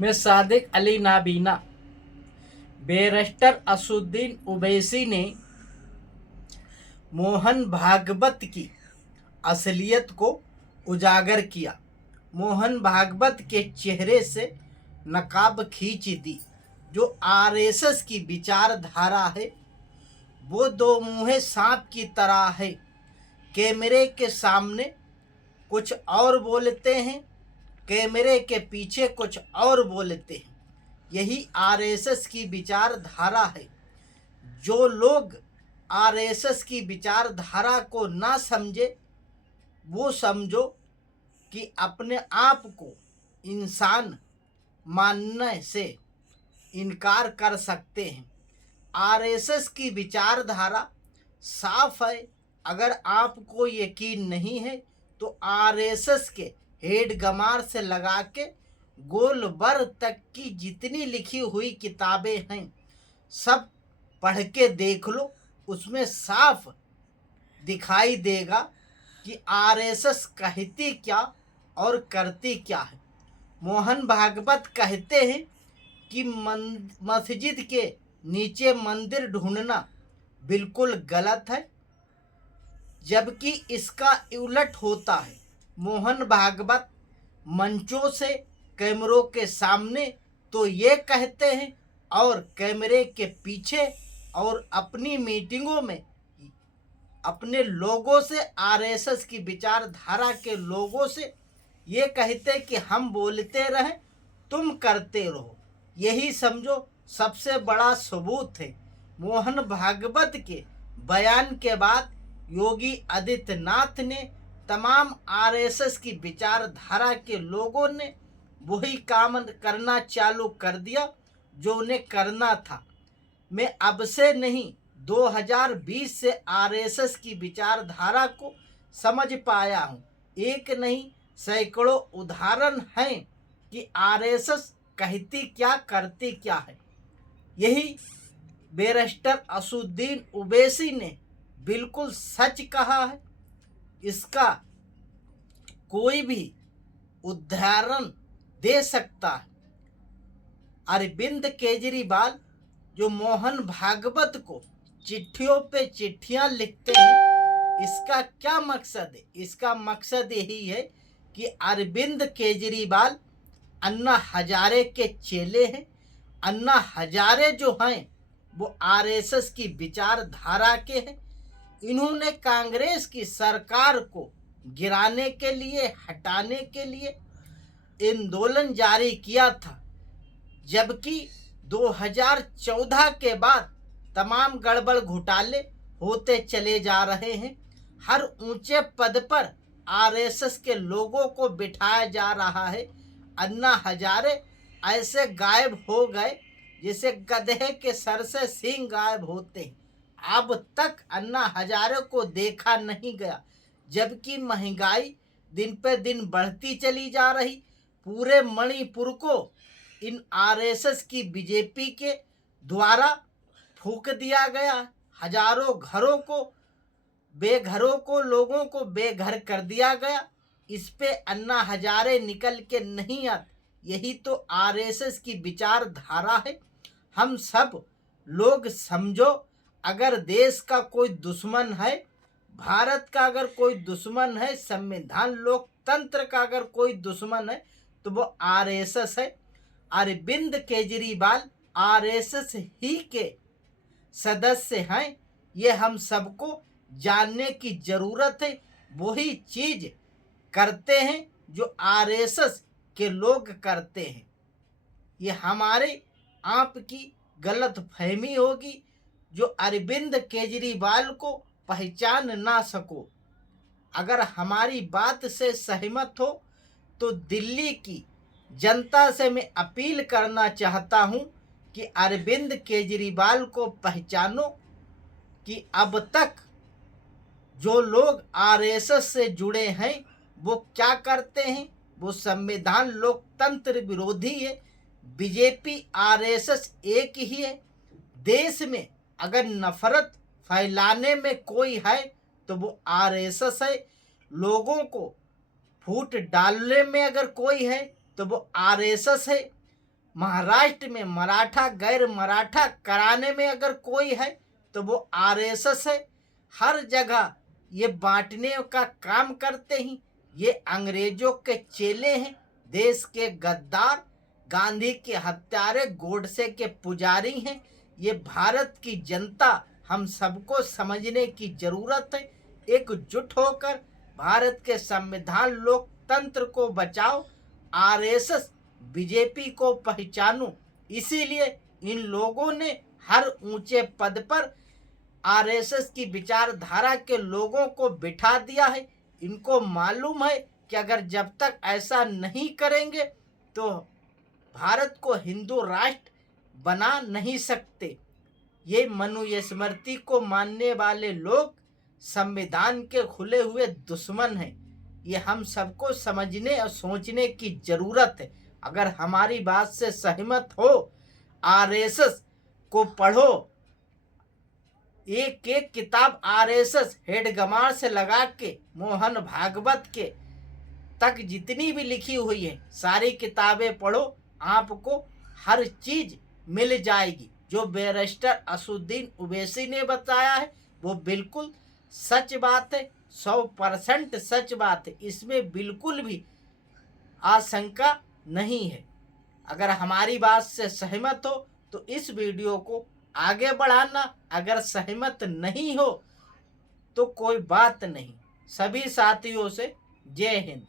में सादिक अली नाबीना बैरिस्टर असुद्दीन ओवैसी ने मोहन भागवत की असलियत को उजागर किया। मोहन भागवत के चेहरे से नकाब खींच दी। जो आरएसएस की विचारधारा है वो दो मुँहे सांप की तरह है। कैमरे के सामने कुछ और बोलते हैं, कैमरे के पीछे कुछ और बोलते हैं। यही आरएसएस की विचारधारा है। जो लोग आरएसएस की विचारधारा को ना समझे वो समझो कि अपने आप को इंसान मानने से इनकार कर सकते हैं। आरएसएस की विचारधारा साफ है। अगर आपको यकीन नहीं है तो आरएसएस के हेड गमार से लगा के गोलबर तक की जितनी लिखी हुई किताबें हैं सब पढ़ के देख लो। उसमें साफ दिखाई देगा कि आरएसएस कहती क्या और करती क्या है। मोहन भागवत कहते हैं कि मस्जिद के नीचे मंदिर ढूंढना बिल्कुल गलत है, जबकि इसका उलट होता है। मोहन भागवत मंचों से कैमरों के सामने तो ये कहते हैं और कैमरे के पीछे और अपनी मीटिंगों में अपने लोगों से, आरएसएस की विचारधारा के लोगों से ये कहते कि हम बोलते रहें तुम करते रहो। यही समझो सबसे बड़ा सबूत है। मोहन भागवत के बयान के बाद योगी आदित्यनाथ ने तमाम आरएसएस की विचारधारा के लोगों ने वही काम करना चालू कर दिया जो उन्हें करना था। मैं अब से नहीं 2020 से आरएसएस की विचारधारा को समझ पाया हूँ। एक नहीं सैकड़ों उदाहरण हैं कि आरएसएस कहती क्या करती क्या है। यही बैरिस्टर असुद्दीन ओवैसी ने बिल्कुल सच कहा है। इसका कोई भी उदाहरण दे सकता है। अरविंद केजरीवाल जो मोहन भागवत को चिट्ठियों पे चिट्ठियां लिखते हैं, इसका क्या मकसद है? इसका मकसद यही है कि अरविंद केजरीवाल अन्ना हजारे के चेले हैं। अन्ना हजारे जो हैं वो आरएसएस की विचारधारा के हैं। इन्होंने कांग्रेस की सरकार को गिराने के लिए, हटाने के लिए आंदोलन जारी किया था, जबकि 2014 के बाद तमाम गड़बड़ घोटाले होते चले जा रहे हैं। हर ऊंचे पद पर आरएसएस के लोगों को बिठाया जा रहा है। अन्ना हजारे ऐसे गायब हो गए जैसे गधे के सर से सींग गायब होते हैं। अब तक अन्ना हजारे को देखा नहीं गया, जबकि महंगाई दिन पे दिन बढ़ती चली जा रही। पूरे मणिपुर को इन आरएसएस की बीजेपी के द्वारा फूंक दिया गया। हजारों घरों को, बेघरों को, लोगों को बेघर कर दिया गया। इस पे अन्ना हजारे निकल के नहीं आते। यही तो आरएसएस की विचारधारा है। हम सब लोग समझो, अगर देश का कोई दुश्मन है, भारत का अगर कोई दुश्मन है, संविधान लोकतंत्र का अगर कोई दुश्मन है तो वो आरएसएस है। अरविंद केजरीवाल आरएसएस ही के सदस्य हैं। ये हम सबको जानने की जरूरत है। वही चीज करते हैं जो आरएसएस के लोग करते हैं। ये हमारे आपकी गलत फहमी होगी जो अरविंद केजरीवाल को पहचान ना सको। अगर हमारी बात से सहमत हो तो दिल्ली की जनता से मैं अपील करना चाहता हूं कि अरविंद केजरीवाल को पहचानो कि अब तक जो लोग आरएसएस से जुड़े हैं वो क्या करते हैं। वो संविधान लोकतंत्र विरोधी है। बीजेपी आरएसएस एक ही है। देश में अगर नफरत फैलाने में कोई है तो वो आरएसएस है। लोगों को फूट डालने में अगर कोई है तो वो आरएसएस है। महाराष्ट्र में मराठा गैर मराठा कराने में अगर कोई है तो वो आरएसएस है। हर जगह ये बांटने का काम करते हैं। ये अंग्रेजों के चेले हैं, देश के गद्दार, गांधी के हत्यारे, गोडसे के पुजारी हैं। ये भारत की जनता, हम सबको समझने की जरूरत है। एकजुट होकर भारत के संविधान लोकतंत्र को बचाओ, आरएसएस बीजेपी को पहचानो। इसीलिए इन लोगों ने हर ऊंचे पद पर आरएसएस की विचारधारा के लोगों को बिठा दिया है। इनको मालूम है कि अगर जब तक ऐसा नहीं करेंगे तो भारत को हिंदू राष्ट्र बना नहीं सकते। ये मनुस्मृति को मानने वाले लोग संविधान के खुले हुए दुश्मन हैं। ये हम सबको समझने और सोचने की जरूरत है। अगर हमारी बात से सहमत हो, आरएसएस को पढ़ो। एक एक किताब आरएसएस हेडगमार से लगा के मोहन भागवत के तक जितनी भी लिखी हुई है सारी किताबें पढ़ो, आपको हर चीज मिल जाएगी। जो बैरिस्टर असुद्दीन ओवैसी ने बताया है वो बिल्कुल सच बात है, 100% सच बात है। इसमें बिल्कुल भी आशंका नहीं है। अगर हमारी बात से सहमत हो तो इस वीडियो को आगे बढ़ाना, अगर सहमत नहीं हो तो कोई बात नहीं। सभी साथियों से जय हिंद।